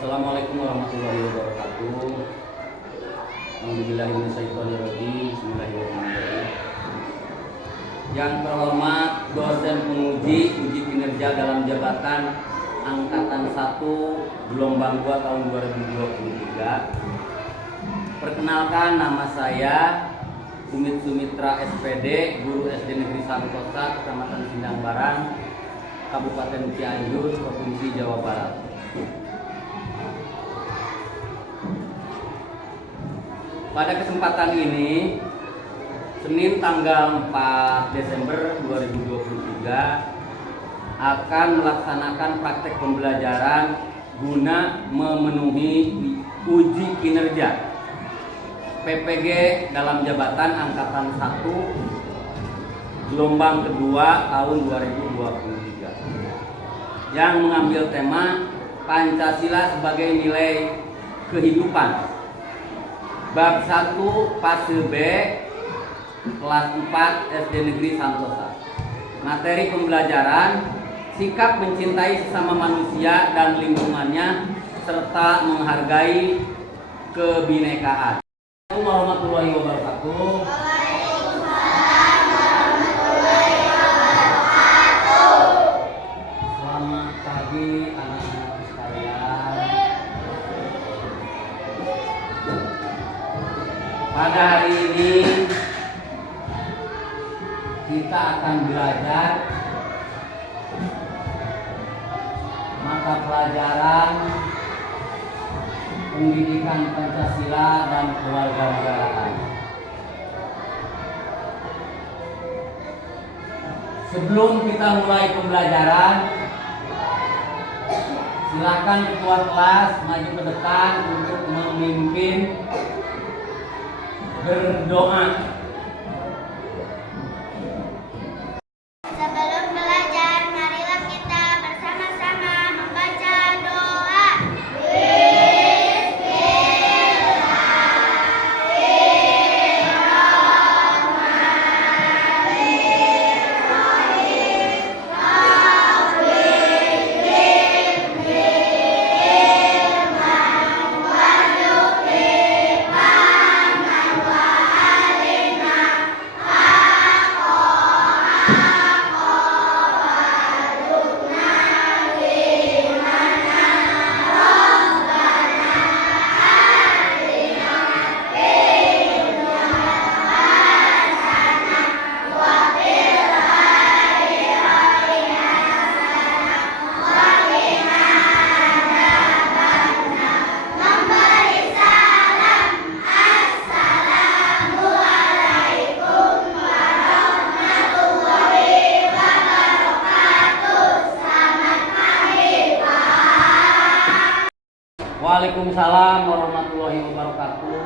Assalamualaikum warahmatullahi wabarakatuh. Alhamdulillahirrahmanirrahim. Bismillahirrahmanirrahim. Yang terhormat dosen penguji uji kinerja dalam jabatan Angkatan 1 gelombang 2 tahun 2023. Perkenalkan, nama saya Umit Sumitra SPD, guru SD Negeri Santosa, Kecamatan Sindang Barang, Kabupaten Cianjur, Provinsi Jawa Barat. Pada kesempatan ini, Senin tanggal 4 Desember 2023, akan melaksanakan praktek pembelajaran guna memenuhi uji kinerja PPG dalam jabatan Angkatan 1 gelombang kedua tahun 2023 yang mengambil tema Pancasila sebagai nilai kehidupan. Bab 1 Fase B kelas 4 SD Negeri Santosa. Materi pembelajaran sikap mencintai sesama manusia dan lingkungannya serta menghargai kebinekaan. Assalamualaikum warahmatullahi wabarakatuh. Waalaikumsalam warahmatullahi wabarakatuh. Selamat pagi anak-anak sekalian. Pada hari ini kita akan belajar mata pelajaran pendidikan Pancasila dan kewarganegaraan. Sebelum kita mulai pembelajaran, silakan ketua kelas maju ke depan untuk memimpin berdoa. Sebelum belajar, marilah kita bersama-sama membaca doa. Waalaikumsalam warahmatullahi wabarakatuh.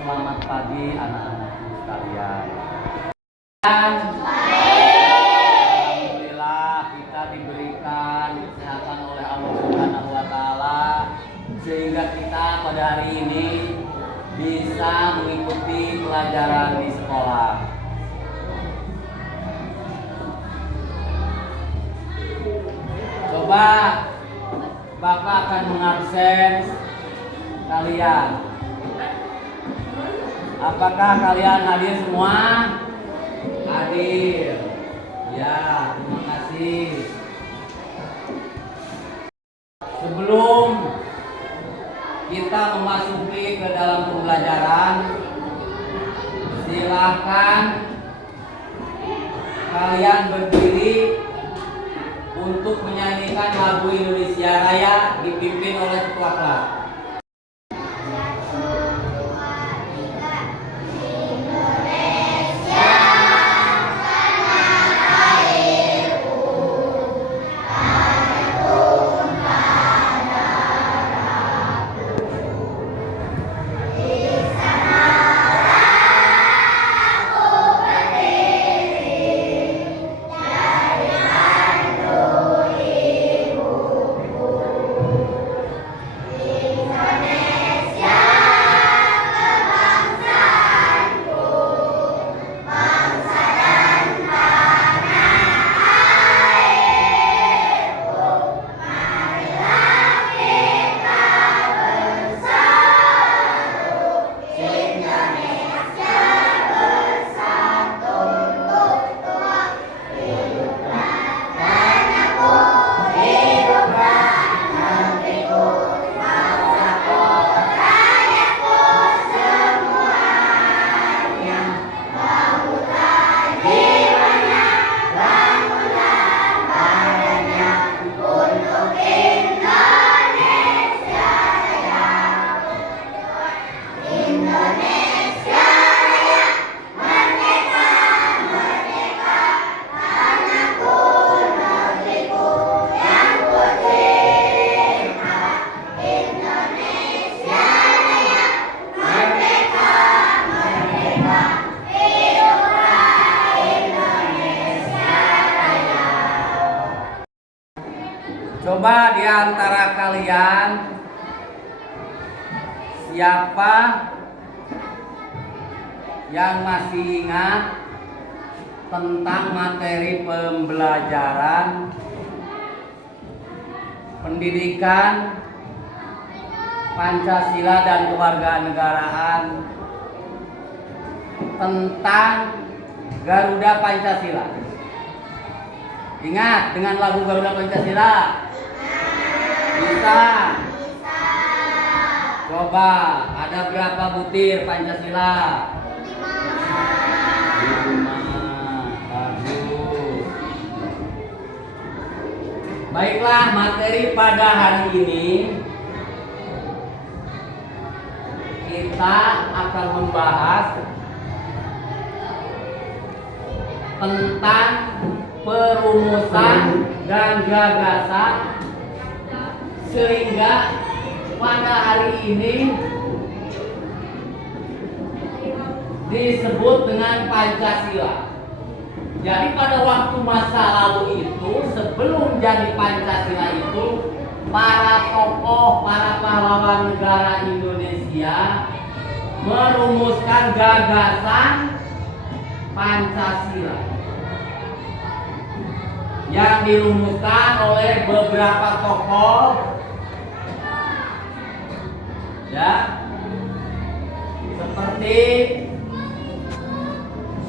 Selamat pagi anak-anakku sekalian. Alhamdulillah kita diberikan kesehatan oleh Allah Subhanahu wa taala sehingga kita pada hari ini bisa mengikuti pelajaran di sekolah. Coba Bapak akan mengabsen kalian. Apakah kalian hadir semua? Hadir. Ya, terima kasih. Sebelum kita memasuki ke dalam pembelajaran, silakan kalian berdiri untuk menyanyikan lagu Indonesia Raya dipimpin oleh ketua kelas. sekalian, siapa yang masih ingat tentang materi pembelajaran pendidikan Pancasila dan kewarganegaraan tentang Garuda Pancasila? Ingat dengan lagu Garuda Pancasila? Bisa. Coba, ada berapa butir Pancasila? 5. Bagus. Baiklah, materi pada hari ini kita akan membahas tentang perumusan dan gagasan sehingga pada hari ini disebut dengan Pancasila. Jadi pada waktu masa lalu itu, sebelum jadi Pancasila itu, para tokoh, para pahlawan negara Indonesia merumuskan gagasan Pancasila yang dirumuskan oleh beberapa tokoh, ya, seperti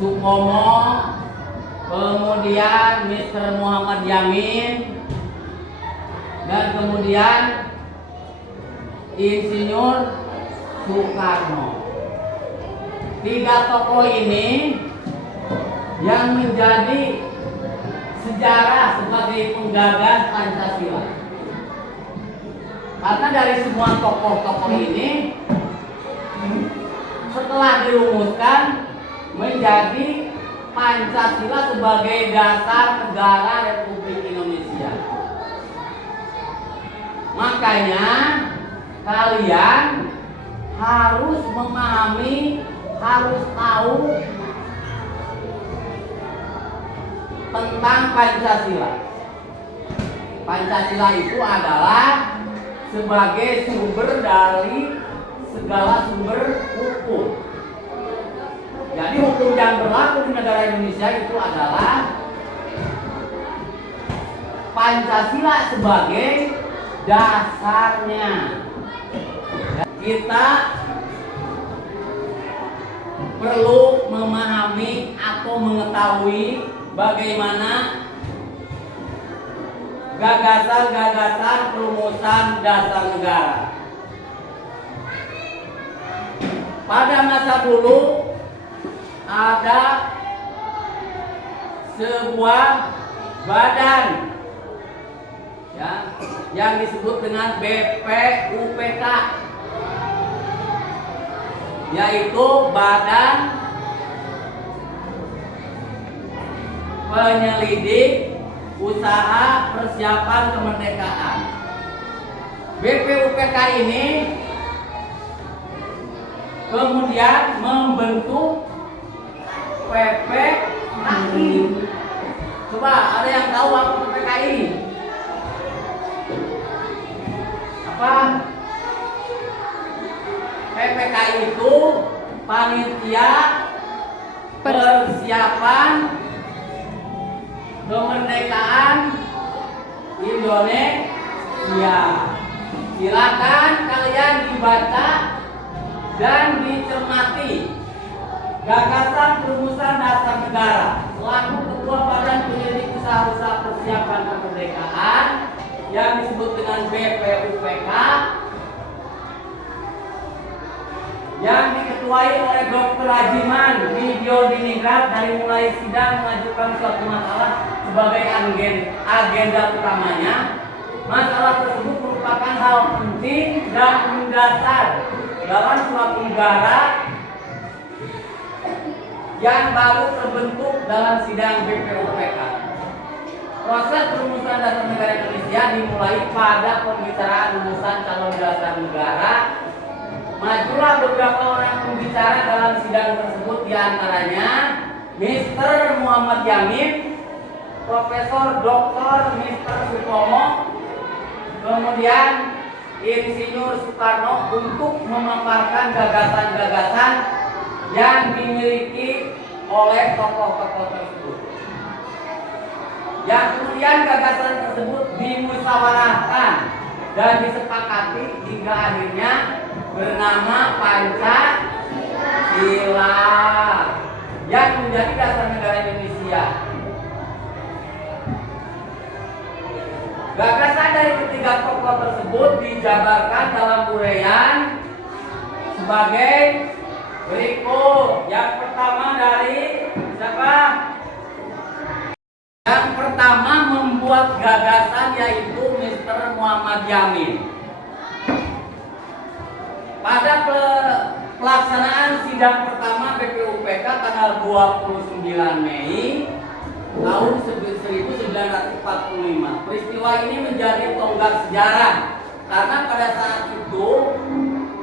Sukomo, kemudian Mr. Muhammad Yamin, dan kemudian Insinyur Soekarno. 3 tokoh ini yang menjadi sejarah sebagai penggagas Pancasila. Karena dari semua tokoh-tokoh ini setelah dirumuskan menjadi Pancasila sebagai dasar negara Republik Indonesia. Makanya kalian harus memahami, harus tahu tentang Pancasila. Pancasila itu adalah sebagai sumber dari segala sumber hukum. Jadi hukum yang berlaku di negara Indonesia itu adalah Pancasila sebagai dasarnya. Kita perlu memahami atau mengetahui bagaimana gagasan-gagasan perumusan dasar negara. Pada masa dulu ada sebuah badan, ya, yang disebut dengan BPUPK, yaitu Badan Penyelidik Usaha Persiapan Kemerdekaan. BPUPK ini kemudian membentuk PPKI. Coba ada yang tahu apa PPKI? Apa? PPKI itu Panitia Persiapan Kemerdekaan Indonesia. Silakan kalian dibaca dan dicermati gagasan perumusan dasar negara selaku Ketua Badan Penyelidik Usaha Persiapan Kemerdekaan yang disebut dengan BPUPK, yang diketuai oleh Dr. Rajiman Widyodiningrat dari mulai sidang mengajukan suatu masalah sebagai agenda utamanya. Masalah tersebut merupakan hal penting dan mendasar dalam suatu negara yang baru terbentuk dalam sidang BPUPK. Proses perumusan dasar negara Indonesia dimulai pada pembicaraan rumusan calon dasar negara. Majulah beberapa orang pembicara dalam sidang tersebut, diantaranya Mr. Muhammad Yamin, Profesor Dr. Mr. Sukomo, kemudian Insinyur Soekarno untuk memaparkan gagasan-gagasan yang dimiliki oleh tokoh-tokoh tersebut. Yang kemudian gagasan tersebut dimusyawarahkan dan disepakati hingga akhirnya bernama Pancasila yang menjadi dasar negara Indonesia. Gagasan dari ketiga tokoh tersebut dijabarkan dalam uraian sebagai berikut. Yang pertama dari siapa? Yang pertama membuat gagasan yaitu Mr. Muhammad Yamin. Pada pelaksanaan sidang pertama BPUPK tanggal 29 Mei tahun 1945, peristiwa ini menjadi tonggak sejarah karena pada saat itu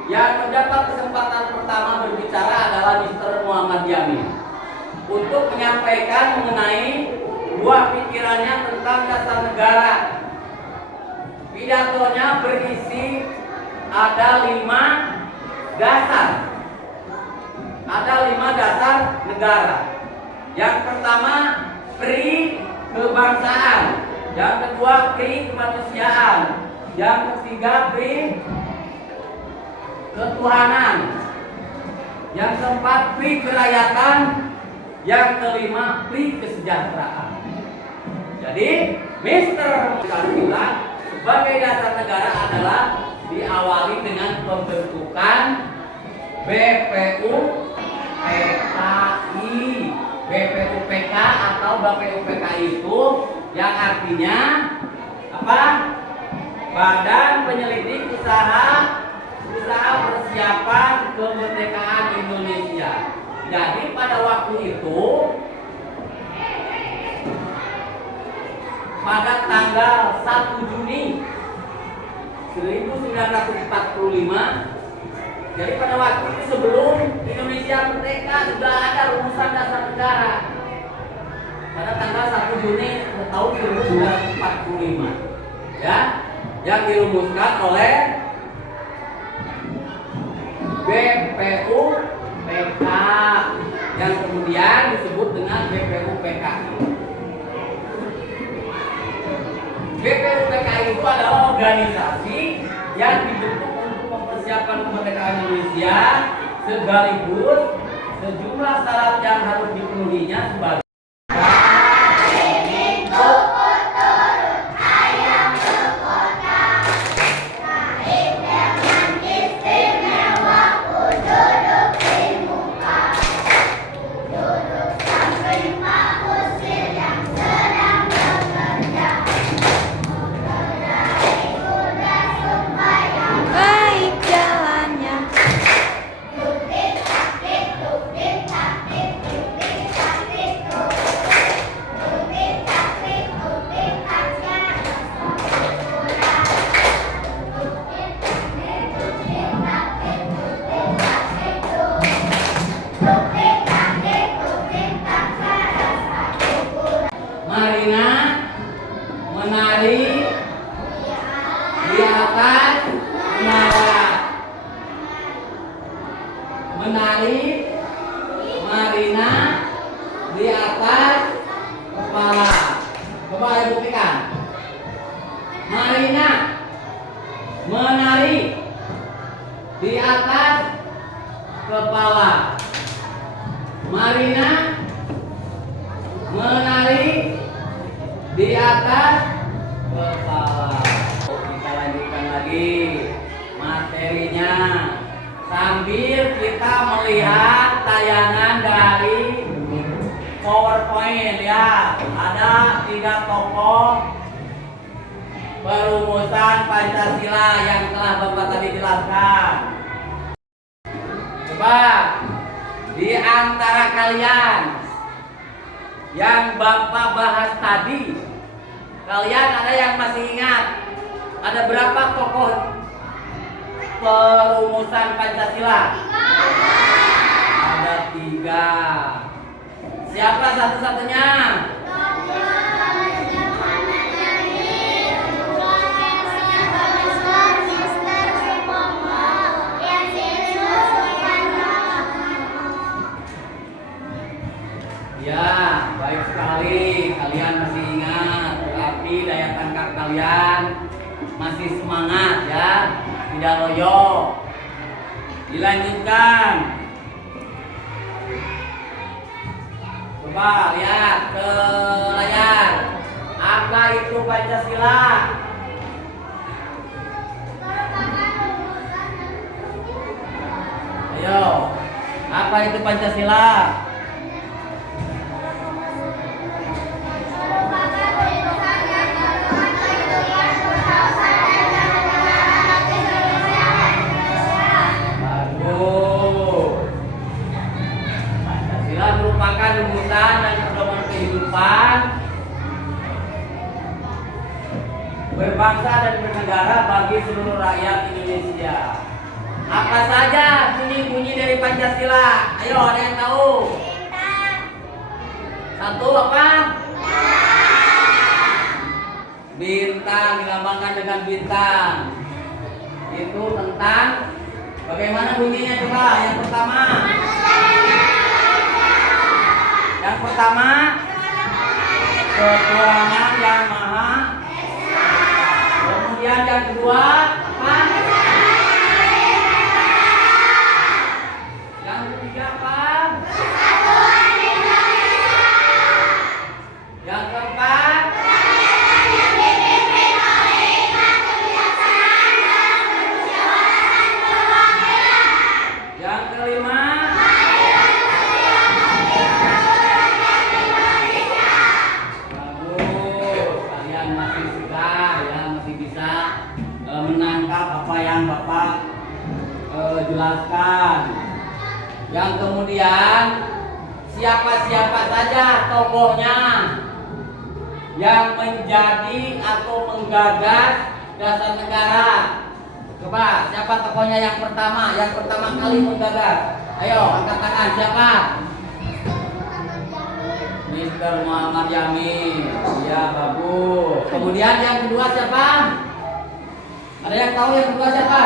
yang mendapat kesempatan pertama berbicara adalah Mr. Muhammad Yamin untuk menyampaikan mengenai buah pikirannya tentang dasar negara. Pidatonya berisi ada 5 dasar. Ada 5 dasar negara. Yang pertama pri kebangsaan, yang kedua pri kemanusiaan, yang ketiga pri ketuhanan, yang keempat pri kerakyatan, yang kelima pri kesejahteraan. Jadi Mr. Pancasila sebagai dasar negara adalah diawali dengan pembentukan BPUPK atau BPUPK itu yang artinya apa? Badan Penyelidik Usaha Persiapan Kemerdekaan Indonesia. Jadi pada waktu itu pada tanggal 1 Juni 1945, jadi pada waktu itu sebelum Indonesia merdeka sudah ada rumusan dasar negara pada tanggal 1 Juni tahun 1945 ya, yang dirumuskan oleh BPUPK yang kemudian disebut dengan BPUPK. BPUPK itu adalah organisasi yang dibentuk untuk mempersiapkan kemerdekaan Indonesia sekaligus sejumlah syarat yang harus dipenuhinya sebagai menari di atas menara. Menari Marina di atas kepala. Coba ibu buktikan. Marina menari di atas kepala. Marina menari di atas kepala. Kita lanjutkan lagi materinya sambil kita melihat tayangan dari PowerPoint ya. Ada 3 tokoh perumusan Pancasila yang telah Bapak tadi jelaskan. Coba di antara kalian yang Bapak bahas tadi, kalian ada yang masih ingat ada berapa tokoh perumusan Pancasila? Ada 3. Siapa satu-satunya? tidak loyo. Dilanjutkan. Coba lihat ke layar. Apa itu Pancasila? Ayo, apa itu Pancasila? Merupakan rumusan dan pedoman kehidupan berbangsa dan bernegara bagi seluruh rakyat Indonesia. Apa saja bunyi-bunyi dari Pancasila? Ayo, ada yang tahu? Satu apa? Bintang, dilambangkan dengan bintang. Itu tentang bagaimana bunyinya, coba. Yang pertama. Yang pertama, ketuhanan yang maha. Kemudian yang kedua, apa? Yang ketiga apa? Yang keempat, yang kelima, menangkap apa yang Bapak jelaskan. Yang kemudian, siapa-siapa saja tokohnya yang menjadi atau menggagas dasar negara. Coba, siapa tokohnya yang pertama kali menggagas? Ayo, angkat tangan, siapa? Mr. Muhammad Yamin. Ya, bagus. Kemudian yang kedua siapa? Ada yang tahu yang kedua siapa?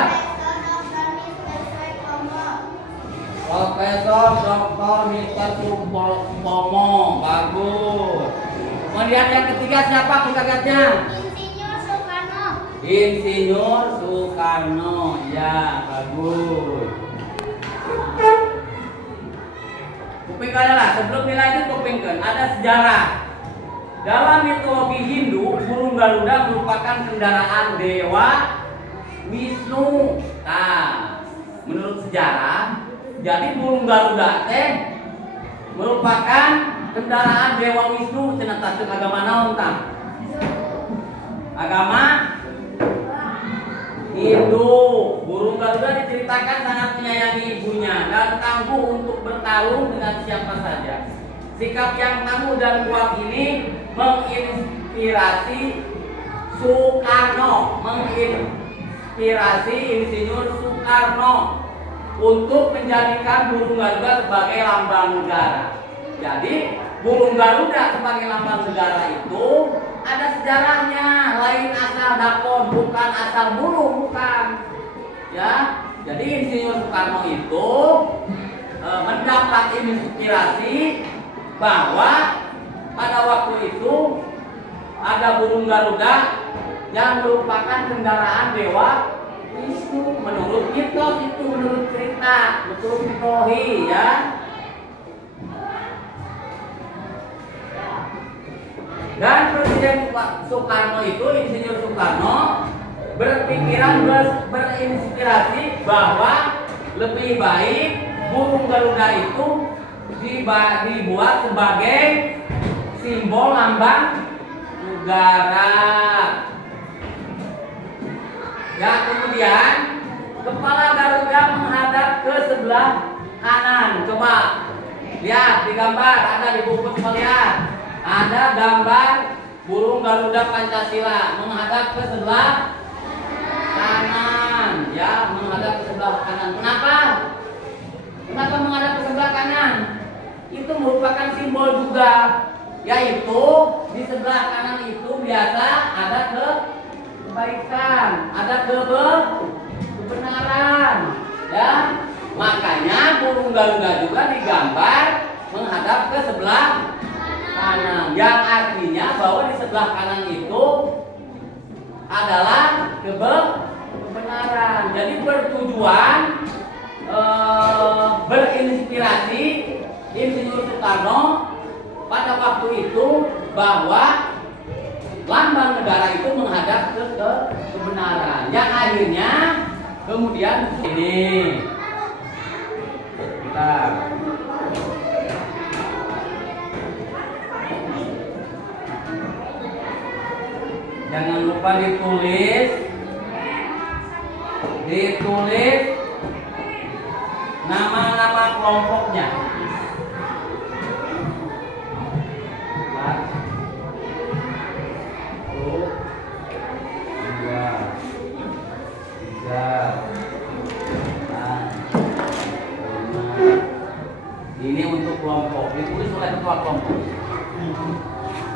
Profesor Dr. Mr. Supomo. Bagus. Kemudian yang ketiga siapa penggagasnya? Insinyur Soekarno. Insinyur Soekarno. Ya, bagus. Kupingkan adalah sebelum dilanjut kupingkan ada sejarah. Dalam mitologi Hindu, burung Garuda merupakan kendaraan dewa Wisnu. Nah, menurut sejarah, jadi burung Garuda teh merupakan kendaraan dewa Wisnu. Cenah tasuk agama naon tah? Agama Hindu. Burung Garuda diceritakan sangat menyayangi ibunya dan tangguh untuk bertarung dengan siapa saja. Sikap yang tangguh dan kuat ini menginspirasi Soekarno, menginspirasi Insinyur Soekarno untuk menjadikan burung Garuda sebagai lambang negara. Jadi burung Garuda sebagai lambang negara itu ada sejarahnya, lain asal dakon, bukan asal burung, bukan. Ya, jadi Insinyur Soekarno itu mendapat inspirasi bahwa pada waktu itu ada burung Garuda yang merupakan kendaraan dewa Wisnu. Menurut mitos itu, menurut cerita, menurut mitologi, ya. Dan Presiden Soekarno itu, Insinyur Soekarno, berpikiran berinspirasi bahwa lebih baik burung Garuda itu dibuat sebagai simbol lambang negara. Ya, kemudian kepala Garuda menghadap ke sebelah kanan. Coba lihat di gambar, ada di buku, coba lihat. Ada gambar burung Garuda Pancasila menghadap ke sebelah kanan, ya, menghadap ke sebelah kanan. Kenapa? Kenapa menghadap ke sebelah kanan? Itu merupakan simbol juga, yaitu di sebelah kanan itu biasa ada kebaikan, ada kebenaran, ya. Makanya burung Garuda juga digambar menghadap ke sebelah kanan, yang artinya bahwa di sebelah kanan itu adalah kebenaran. Jadi bertujuan berinspirasi Insinyur Soekarno pada waktu itu bahwa lambang negara itu menghadap ke kebenaran. Yang akhirnya kemudian ini kita jangan lupa ditulis nama-nama kelompoknya. Ini untuk kelompok, ditulis oleh ketua kelompok.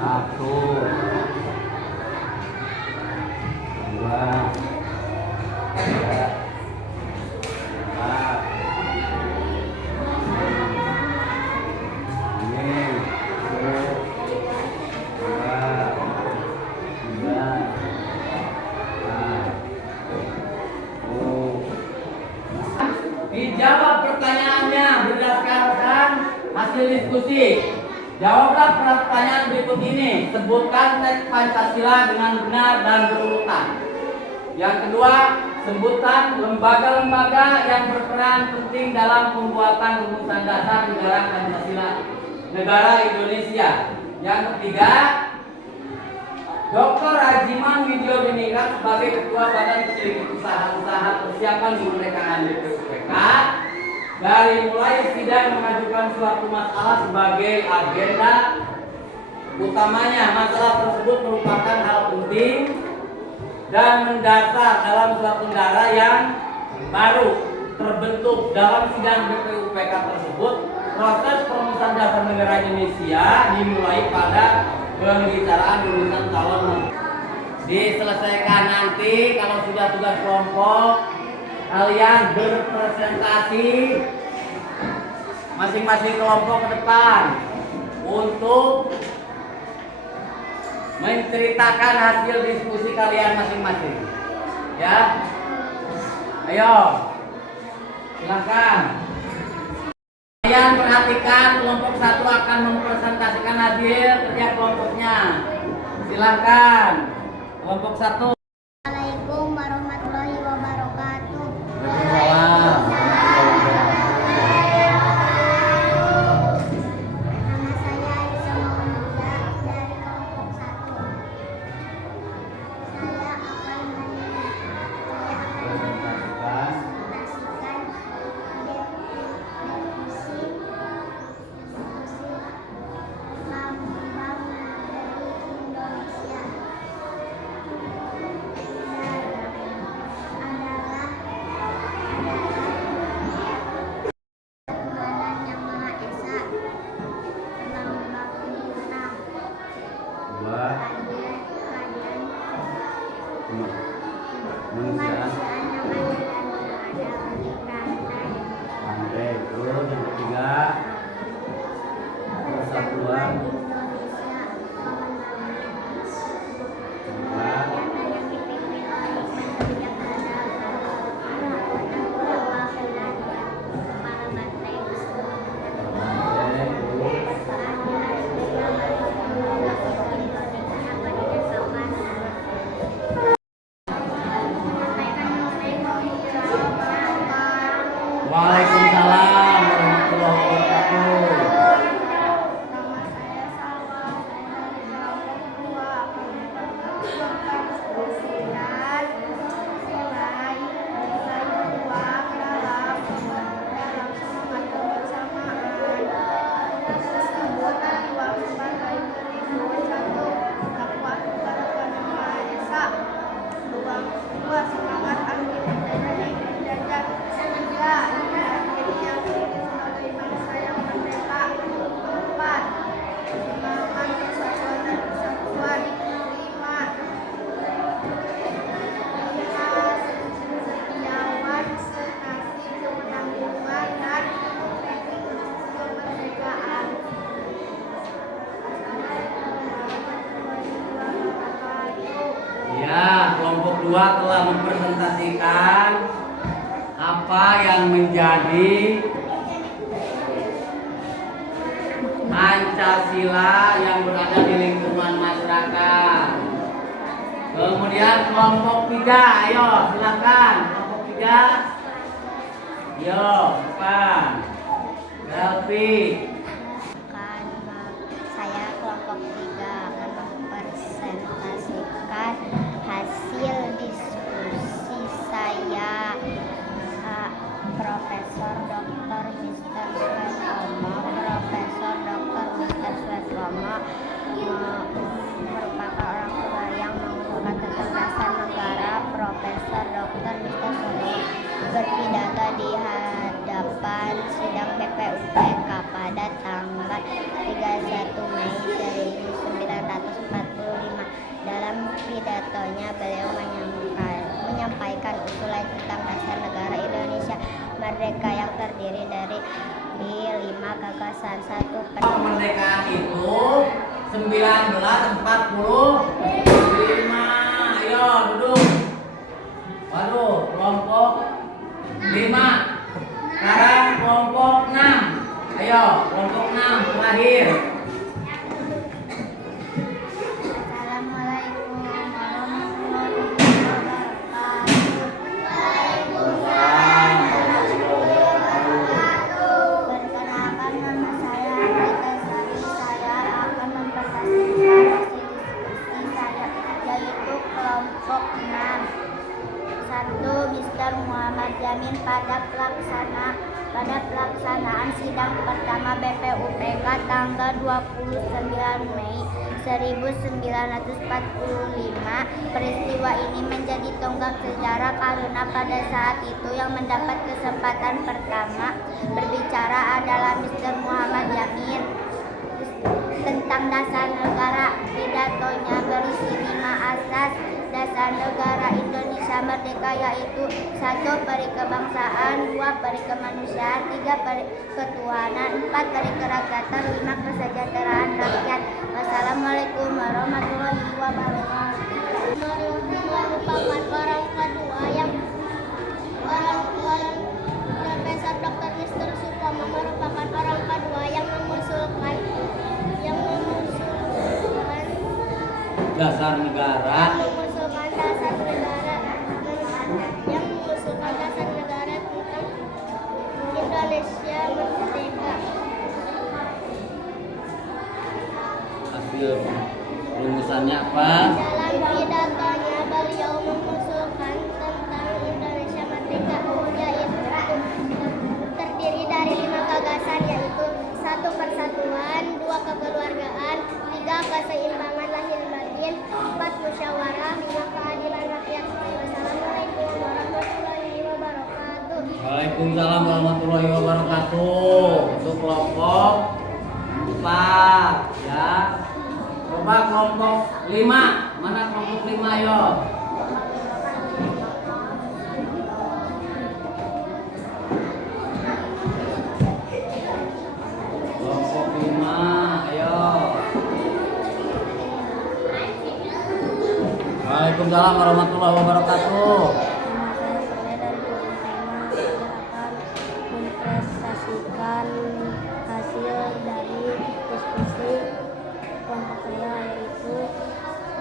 1, 2, 3, 4. Ini 2, 3, 4. Dijawab pertanyaannya berdasarkan hasil diskusi. Jawablah pertanyaan berikut ini. Sebutkan teks Pancasila dengan benar dan berurutan. Yang kedua, sebutkan lembaga-lembaga yang berperan penting dalam pembuatan rumusan dasar negara Pancasila negara Indonesia. Yang ketiga, Dr. Rajiman Widyodiningrat sebagai Ketua Badan Usaha-Usaha Persiapan Kemerdekaan BPUPK dari mulai sidang mengajukan suatu masalah sebagai agenda utamanya. Masalah tersebut merupakan hal penting dan mendasar dalam suatu negara yang baru terbentuk. Dalam sidang BPUPK tersebut, proses perumusan dasar negara Indonesia dimulai pada pembicaraan rumusan calon. Diselesaikan nanti kalau sudah tugas kelompok, kalian berpresentasi masing-masing kelompok ke depan untuk menceritakan hasil diskusi kalian masing-masing. Ya, ayo, silakan. Kalian perhatikan, kelompok 1 akan mempresentasikan hasil kerja kelompoknya. Silakan, kelompok 1. Assalamualaikum warahmatullahi wabarakatuh. Waalaikumsalam. Nama saya Aisyah Maulida dari kelompok 1. Saya akan mempresentasikan definisi lambang negeri Indonesia. Tuhan yang Maha Esa, lambang kita, keadilan, kemanusiaan yang adil dan beradab, Pandai. Terus yang ketiga, persatuan. Indonesia, Kedua, yang dipimpin oleh Menteri yang ada wakil dan kepala banteng. Pandai. Terus, Keadilan sosial bagi seluruh rakyat Indonesia pada zaman. Menyampaikan Waalaikumsalam warahmatullahi wabarakatuh. Nama saya Salwa, saya dari kelompok 2 akan memperkenalkan diskusikan nilai berjuang dalam semangat kebersamaan. Tersebut berjuang sebagai beribu satu takwa kepada Tuhan Yang Maha Esa. Dua semangat anti penjajah. Tiga diri sebagai bangsa yang merdeka. 4 semangat persatuan dan kesatuan. 5 setiawan senasib kemenangan dan kemerdekaan. Ya, kelompok 2 telah mempresentasikan apa yang menjadi Pancasila yang berada di lingkungan masyarakat. Kemudian kelompok 3, ayo silakan kelompok 3. Yo, depan. Selfie. Saya kelompok 3 akan mempresentasikan hasil diskusi saya, Profesor Dr. Mr. Swetomo. Profesor Dr. Mr. Swetomo merupakan orang tua yang mengusulkan tentang dasar negara. Profesor Dr. Mr. Swetomo berpidato di hadapan sidang BPUPK pada tanggal 31 Mei 1945. Dalam pidatonya beliau menyampaikan usulan tentang dasar negara Indonesia merdeka yang terdiri dari 5 gagasan. 1. Kemerdekaan itu 1945. Ayo duduk. Waduh, kelompok 5. Sekarang kelompok 6. Ayo, kelompok 6 terakhir. Assalamualaikum warahmatullahi wabarakatuh. Perkenalkan, nama saya Rita Sari. Saya akan mempresentasikan hasil diskusi saya, yaitu kelompok 6. 1. Mr. Muhammad Yamin pada pelaksanaan sidang pertama BPUPK tanggal 29 Mei 1945. Peristiwa ini menjadi tonggak sejarah karena pada saat itu yang mendapat kesempatan pertama berbicara adalah Mr. Muhammad Yamin tentang dasar negara. Pidatonya berisi 5 asas dasar negara Indonesia merdeka, yaitu 1. Peri kebangsaan, 2. Peri kemanusiaan, 3. Peri ketuhanan, 4. Peri kerakyatan, 5. Kesejahteraan rakyat. Wassalamualaikum warahmatullahi wabarakatuh. Merupakan orang kedua yang Profesor Dr. Mr. Supomo merupakan orang kedua yang mengusulkan Dasar negara. Yang mengusulkan dasar negara tentang Indonesia merdeka. Hasil rumusannya apa? Dalam pidatonya beliau mengusulkan tentang Indonesia merdeka, yaitu terdiri dari 5 gagasan, yaitu 1. Persatuan, 2. Kekeluargaan, 3. Keseimbangan lahir batin, 4. Musyawarah, 5. Keadilan rakyat. Wassalamualaikum warahmatullahi wabarakatuh. Waalaikumsalam warahmatullahi wabarakatuh. Itu kelompok 4 ya. Coba kelompok 5. Mana kelompok 5 yo? Kelompok 5, ayo. Waalaikumsalam warahmatullahi wabarakatuh. Saya dari kelompok 5 akan mempresentasikan hasil dari diskusi kelompok saya, yaitu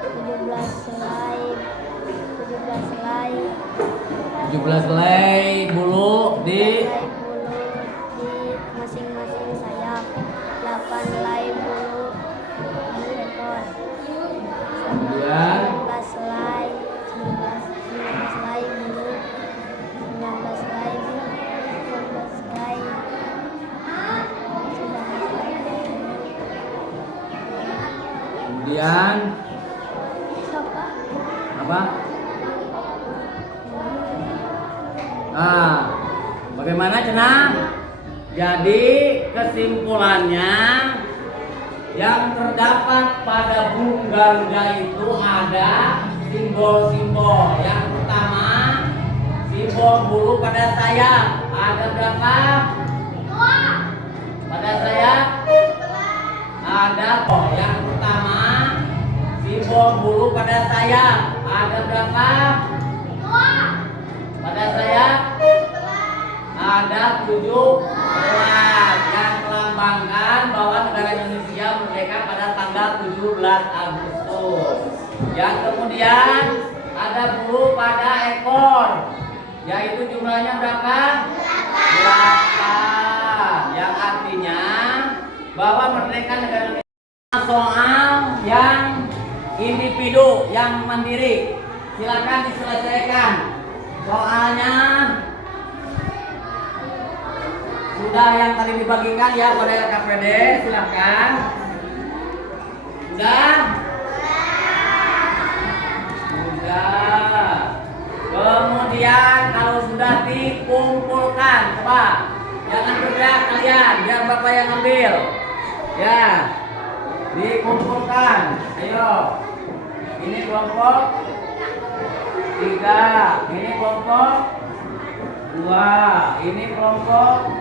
17 slide 17 helai bulu di masing-masing sayap, 8 helai bulu di ekor, kemudian 19 helai bulu, 19 helai 19 helai kemudian apa? Bagaimana Cenah? Jadi kesimpulannya yang terdapat pada burung Garuda itu ada simbol-simbol. Yang pertama, simbol bulu pada sayap. Ada berapa? Pada sayap ada. Yang pertama, simbol bulu pada sayap. Ada berapa? Pada sayap Ada 17 yang melambangkan bahwa negara Indonesia merdeka pada tanggal 17 Agustus. Yang kemudian ada bulu pada ekor, yaitu jumlahnya berapa? 8. Yang artinya bahwa merdeka negara Indonesia soal yang individu, yang mandiri. Silakan diselesaikan soalnya. Sudah yang tadi dibagikan ya pada LKPD, silakan. Sudah? Sudah. Kemudian kalau sudah dikumpulkan, coba jangan bergerak kalian, biar bapak yang ambil. Ya, dikumpulkan. Ayo. Ini kelompok 3, ini kelompok 2, ini kelompok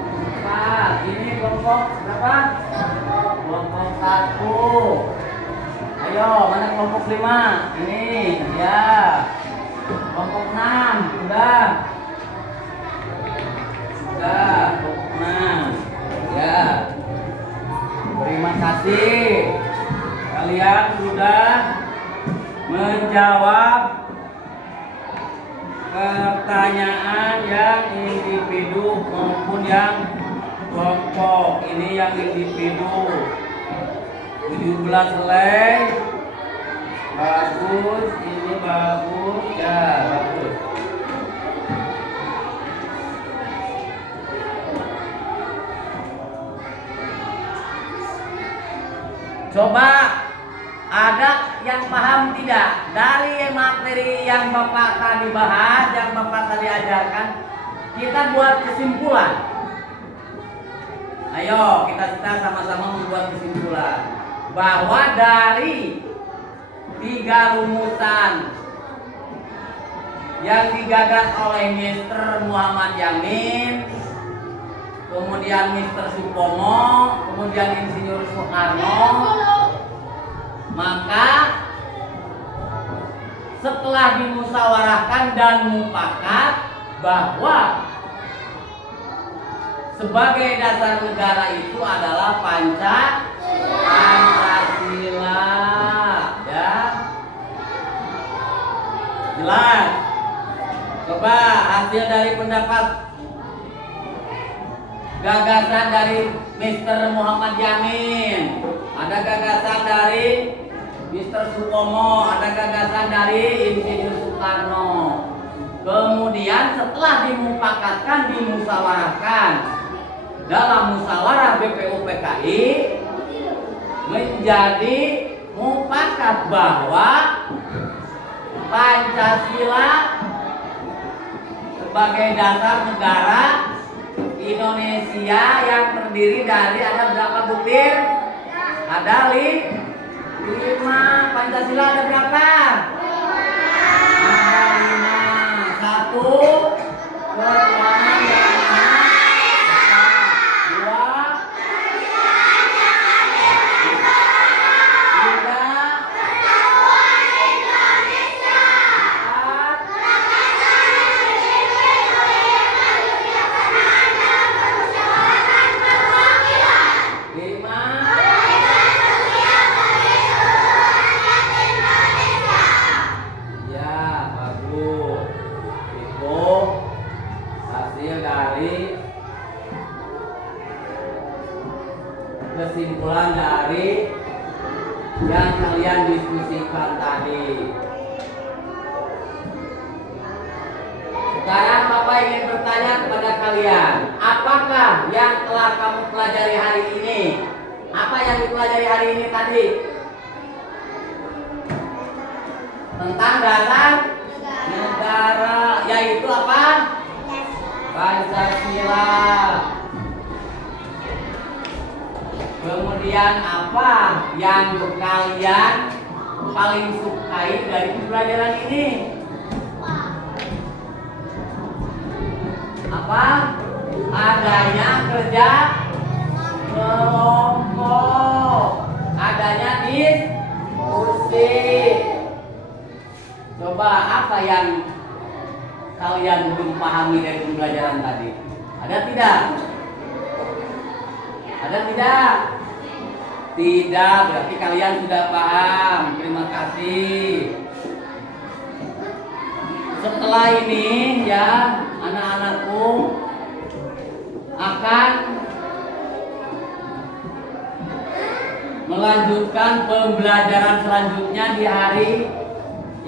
4, ini kelompok berapa? Kelompok 1. Ayo, mana kelompok 5? Ini, ya. Kelompok 6, sudah. Sudah, kelompok 6. Ya. Terima kasih. Kalian sudah menjawab pertanyaan yang individu maupun yang kelompok. Ini yang individu. 17 selesai. Bagus, ini bagus. Ya, bagus. Coba ada yang paham tidak dari materi yang Bapak tadi bahas, yang Bapak tadi ajarkan? Kita buat kesimpulan. Ayo kita sama-sama membuat kesimpulan bahwa dari 3 rumusan yang digagas oleh Mr. Muhammad Yamin, kemudian Mr. Supomo, kemudian Insinyur Soekarno, maka setelah dimusyawarahkan dan mufakat bahwa sebagai dasar negara itu adalah Pancasila, ya, jelas. Coba hasil dari pendapat gagasan dari Mr. Muhammad Yamin, ada gagasan dari Mr. Supomo, ada gagasan dari Insinyur Soekarno. Kemudian setelah dimufakatkan, dimusyawarahkan dalam musyawarah BPUPKI, menjadi mufakat bahwa Pancasila sebagai dasar negara Indonesia yang terdiri dari ada berapa butir? Ada 5. Pancasila ada berapa? Ada 5. 1 ketuhanan yang maha esa. 2 3 kesimpulan dari yang kalian diskusikan tadi. Sekarang Bapak ingin bertanya kepada kalian, apakah yang telah kamu pelajari hari ini? Apa yang dipelajari hari ini tadi? Tentang dasar negara, yaitu apa? Pancasila. Kemudian apa yang kalian paling sukai dari pembelajaran ini? Apa? Adanya kerja kelompok, adanya diskusi. Coba apa yang kalian belum pahami dari pembelajaran tadi? Ada tidak? Ada tidak? Tidak, berarti kalian sudah paham. Terima kasih. Setelah ini ya, anak-anakku akan melanjutkan pembelajaran selanjutnya di hari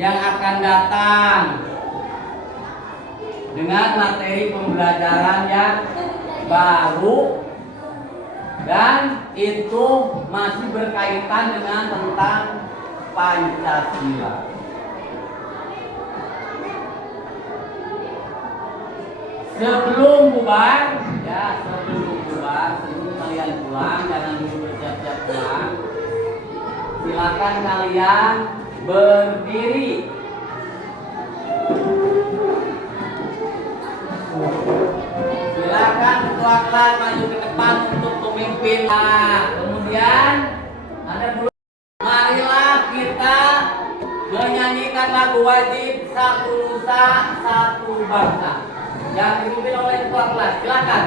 yang akan datang dengan materi pembelajaran yang baru, dan itu masih berkaitan dengan tentang Pancasila. Sebelum bubar, sebelum kalian pulang, jangan dulu bersiap-siap pulang. Silakan kalian berdiri. Silakan ketua kelas maju ke depan untuk pemimpin. Nah, kemudian ada dulu. Marilah kita menyanyikan lagu wajib Satu Nusa Satu Bangsa yang dipimpin oleh ketua kelas. Silakan.